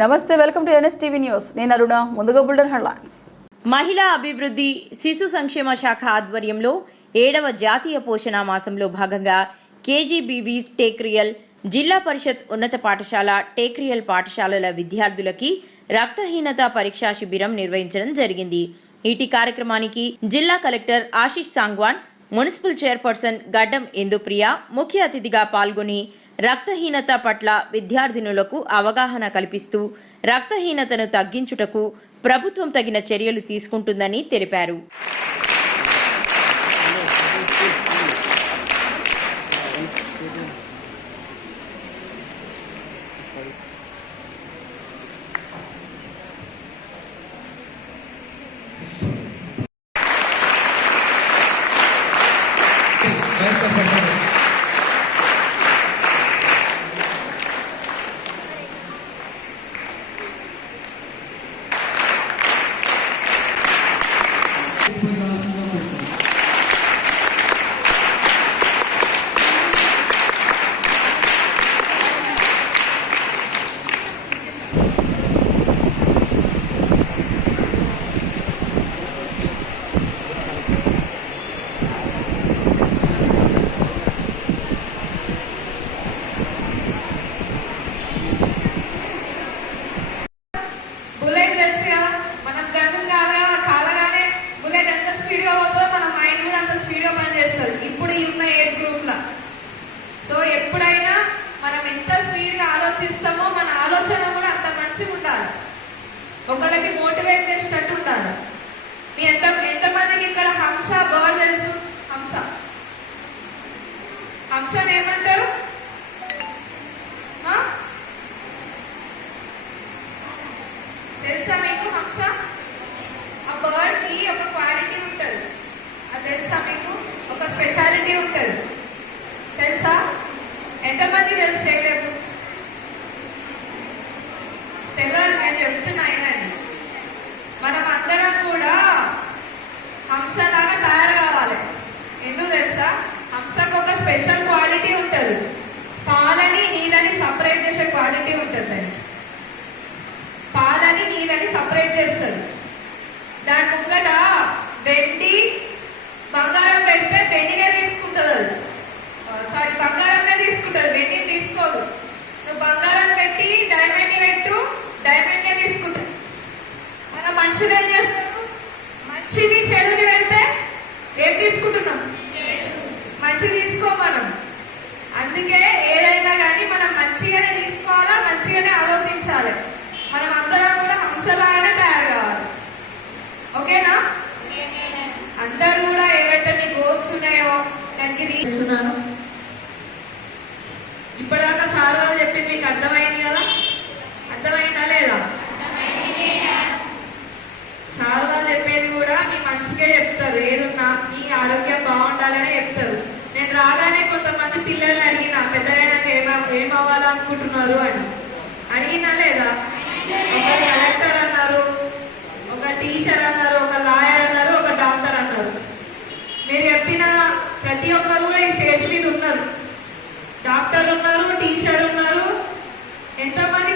నమస్తే welcome to NSTV news. నేను అరుణ ముందుగా బుల్డన్ హెడ్లైన్స్. మహిళా అభివృద్ధి శిశు సంక్షేమ శాఖ ఆధ్వర్యంలో ఏడవ జాతీయ పోషణ మాసంలో భాగంగా కేజీబీవి టేక్రియల్ జిల్లా పరిషత్ ఉన్నత పాఠశాల టేక్రియల్ పాఠశాలల విద్యార్థులకి రక్తహీనత పరీక్షా శిబిరం నిర్వహించడం జరిగింది. ఇటీ కార్యక్రమానికి జిల్లా collector Ashish Sangwan municipal chairperson Gaddam Indupriya ముఖ్య అతిథిగా పాల్గొని రక్తహీనత పట్ల విద్యార్థినులకు అవగాహన కల్పిస్తూ రక్తహీనతను తగ్గించుటకు ప్రభుత్వం తగిన చర్యలు తీసుకుంటుందని తెలిపారు. de ఇప్పటిదాకా సార్ వాళ్ళు చెప్పింది మీకు అర్థమైంది కదా? అర్థమైందా లేదా? సార్ వాళ్ళు చెప్పేది కూడా మీ మంచిగా చెప్తారు. ఏదున్నా మీ ఆరోగ్యం బాగుండాలనే చెప్తారు. నేను రాగానే కొంతమంది పిల్లల్ని అడిగిన పెద్దలైనాక ఏమ ఏమవ్వాలనుకుంటున్నారు? అని. అడిగినా లేదా? ఒక కలెక్టర్ అన్నారు ఒక టీచర్ అన్నారు ఒక లాయర్ అన్నారు ఒక డాక్టర్ అన్నారు. మీరు చెప్పిన ప్రతి ఒక్కరు కూడా ఈ స్టేజ్ మీద ఉన్నారు. డాక్టర్ ఉన్నారు టీచర్ ఉన్నారు ఎంతమంది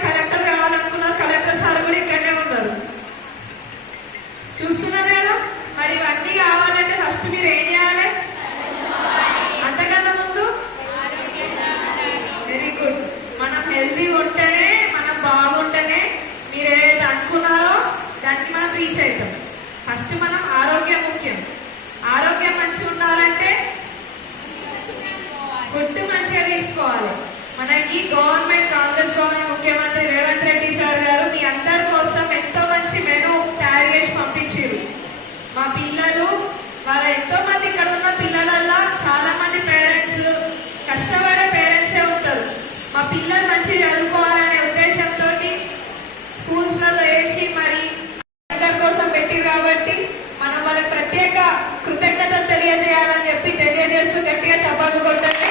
కొట్టండి.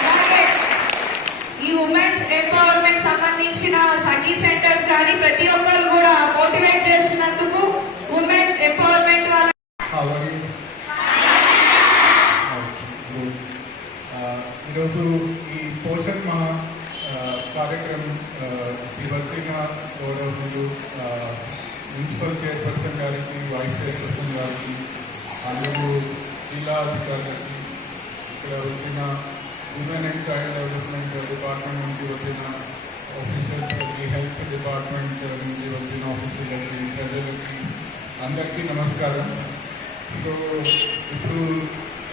అలాగే ఈ ఉమెన్స్ ఎంపవర్మెంట్ సంబంధించిన సఖీ సెంటర్స్ కానీ ప్రతి ఒక్కరు కూడా మోటివేట్ చేస్తున్నందుకు ఉమెన్ ఎంపవర్మెంట్ వాళ్ళ uh, ఈరోజు ఈ పోషక్ మహా కార్యక్రమం దివశ్రీ గౌరవులు మున్సిపల్ చైర్పర్సన్ గారికి వైస్ చైర్పర్సన్ గారికి అందరూ జిల్లా అధికారులకి ఇక్కడ వచ్చిన women and child development department నుంచి వచ్చిన ఆఫీసర్స్కి హెల్త్ డిపార్ట్మెంట్ నుంచి వచ్చిన ఆఫీసర్లకి ప్రజలకి అందరికీ నమస్కారం. సో ఇప్పుడు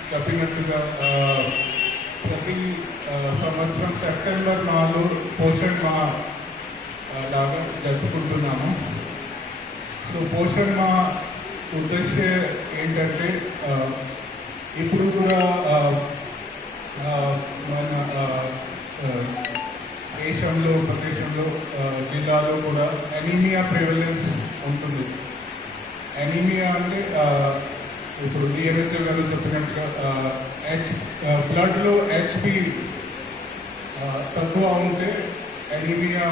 చెప్పినట్టుగా ప్రతి సంవత్సరం సెప్టెంబర్ నాలుగు పోషణ్ మా లాగా జరుపుకుంటున్నాము. సో పోషణ్ మా ఉద్దేశం ఏంటంటే ఇప్పుడు కూడా మన దేశంలో ప్రదేశంలో జిల్లాలో కూడా ఎనీమియా ప్రివలెన్స్ ఉంటుంది. ఎనీమియా అంటే ఇప్పుడు డిఎంహెచ్ఓ గారు చెప్పినట్టుగా హెచ్ బ్లడ్లో హెచ్పి తక్కువ ఉంటే ఎనీమియా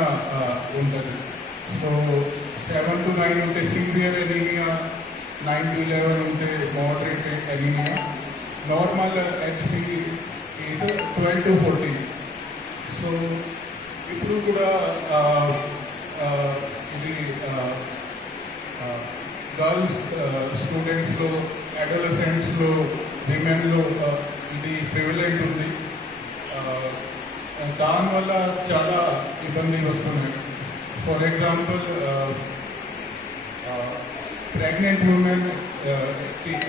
ఉంటుంది. సో సెవెన్ టు నైన్ ఉంటే severe anaemia nine to eleven ఉంటే మోడరేట్ ఎనీమియా నార్మల్ హెచ్పి ఇది ట్వెల్వ్ టు ఫోర్టీన్ సో ఇప్పుడు కూడా ఇది గర్ల్స్ స్టూడెంట్స్లో అడలసెంట్స్లో విమెన్లో ఇది ప్రివిలెంట్ ఉంది. దానివల్ల చాలా ఇబ్బంది వస్తున్నాయి for example pregnant women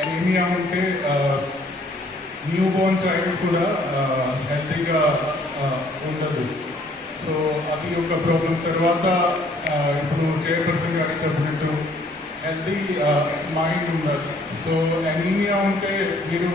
anaemia ఉంటే న్యూ బోర్న్ చైల్డ్ కూడా uh, హెల్తీగా uh, ఉండదు. సో అది ఒక ప్రాబ్లం తర్వాత uh, ఇప్పుడు చైర్పర్సన్ గారికి చెప్పినట్టు హెల్తీ మైండ్ ఉండదు సో ఎనీమియా ఉంటే మీరు